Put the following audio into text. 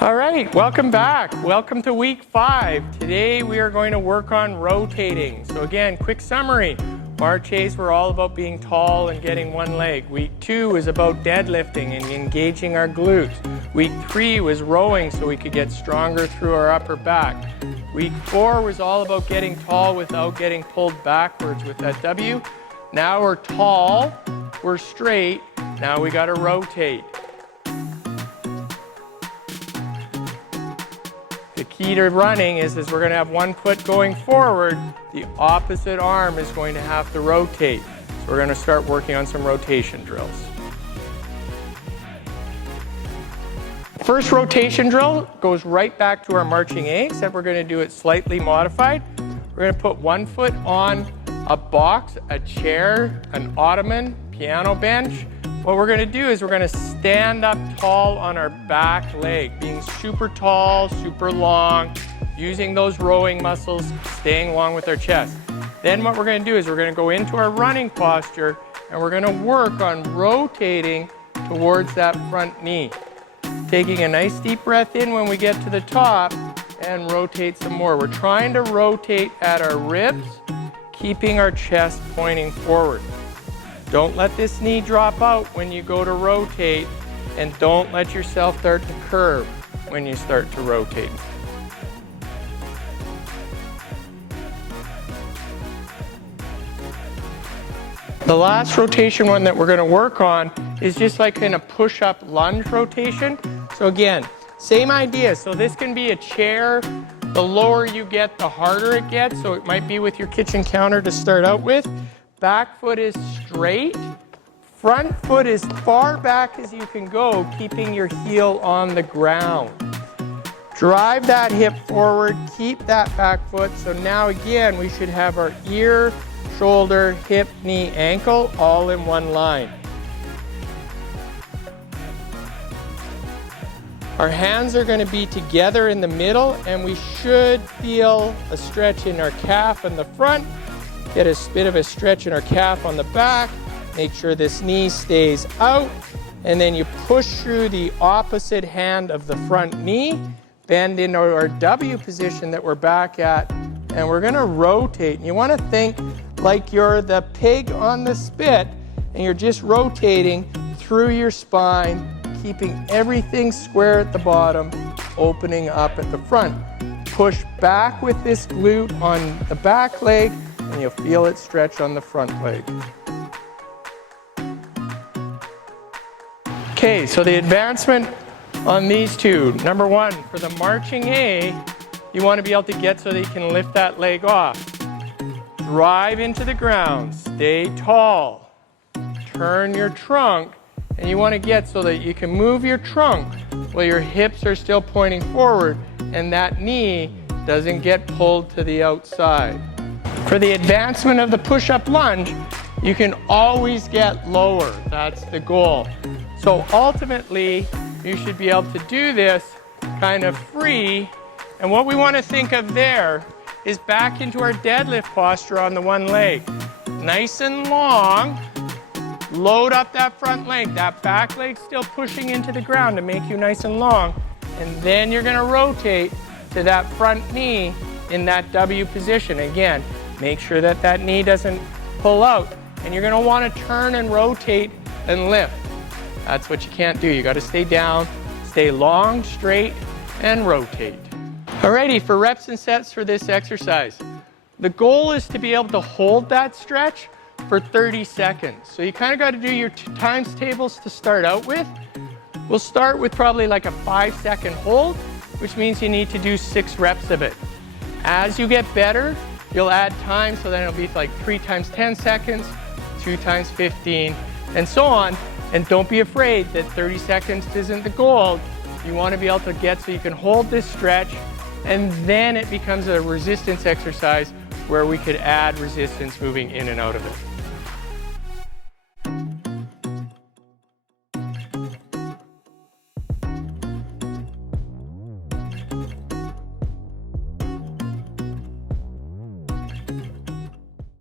All right, welcome back. Welcome to week 5. Today we are going to work on rotating. So again, quick summary. March 8s were all about being tall and getting one leg. Week 2 is about deadlifting and engaging our glutes. Week 3 was rowing so we could get stronger through our upper back. Week 4 was all about getting tall without getting pulled backwards with that W. Now we're tall, we're straight, now we gotta rotate. The key to running is we're going to have one foot going forward, the opposite arm is going to have to rotate. So we're going to start working on some rotation drills. First rotation drill goes right back to our marching A, except we're going to do it slightly modified. We're going to put one foot on a box, a chair, an ottoman, piano bench. What we're going to do is we're going to stand up tall on our back leg, being super tall, super long, using those rowing muscles, staying long with our chest. Then what we're going to do is we're going to go into our running posture and we're going to work on rotating towards that front knee. Taking a nice deep breath in when we get to the top and rotate some more. We're trying to rotate at our ribs, keeping our chest pointing forward. Don't let this knee drop out when you go to rotate, and don't let yourself start to curve when you start to rotate. The last rotation one that we're going to work on is just like in a push-up lunge rotation. So again, same idea. So this can be a chair. The lower you get, the harder it gets. So it might be with your kitchen counter to start out with. Back foot is straight, front foot is far back as you can go, keeping your heel on the ground. Drive that hip forward, keep that back foot. So now again, we should have our ear, shoulder, hip, knee, ankle, all in one line. Our hands are going to be together in the middle, and we should feel a stretch in our calf in the front. Get a bit of a stretch in our calf on the back. Make sure this knee stays out. And then you push through the opposite hand of the front knee. Bend into our W position that we're back at. And we're going to rotate. And you want to think like you're the pig on the spit. And you're just rotating through your spine, keeping everything square at the bottom, opening up at the front. Push back with this glute on the back leg, and you'll feel it stretch on the front leg. Okay, so the advancement on these two. Number one, for the marching A, you want to be able to get so that you can lift that leg off. Drive into the ground, stay tall, turn your trunk, and you want to get so that you can move your trunk while your hips are still pointing forward and that knee doesn't get pulled to the outside. For the advancement of the push-up lunge, you can always get lower. That's the goal. So ultimately, you should be able to do this kind of free. And what we want to think of there is back into our deadlift posture on the one leg. Nice and long. Load up that front leg. That back leg still pushing into the ground to make you nice and long. And then you're going to rotate to that front knee in that W position. Again, make sure that that knee doesn't pull out. And you're going to want to turn and rotate and lift. That's what you can't do. You got to stay down, stay long, straight, and rotate. Alrighty, for reps and sets for this exercise, the goal is to be able to hold that stretch for 30 seconds. So you kind of got to do your times tables to start out with. We'll start with probably like a 5-second hold, which means you need to do 6 reps of it. As you get better, you'll add time, so then it'll be like 3 times 10 seconds, 2 times 15, and so on. And don't be afraid that 30 seconds isn't the goal. You want to be able to get so you can hold this stretch, and then it becomes a resistance exercise where we could add resistance moving in and out of it.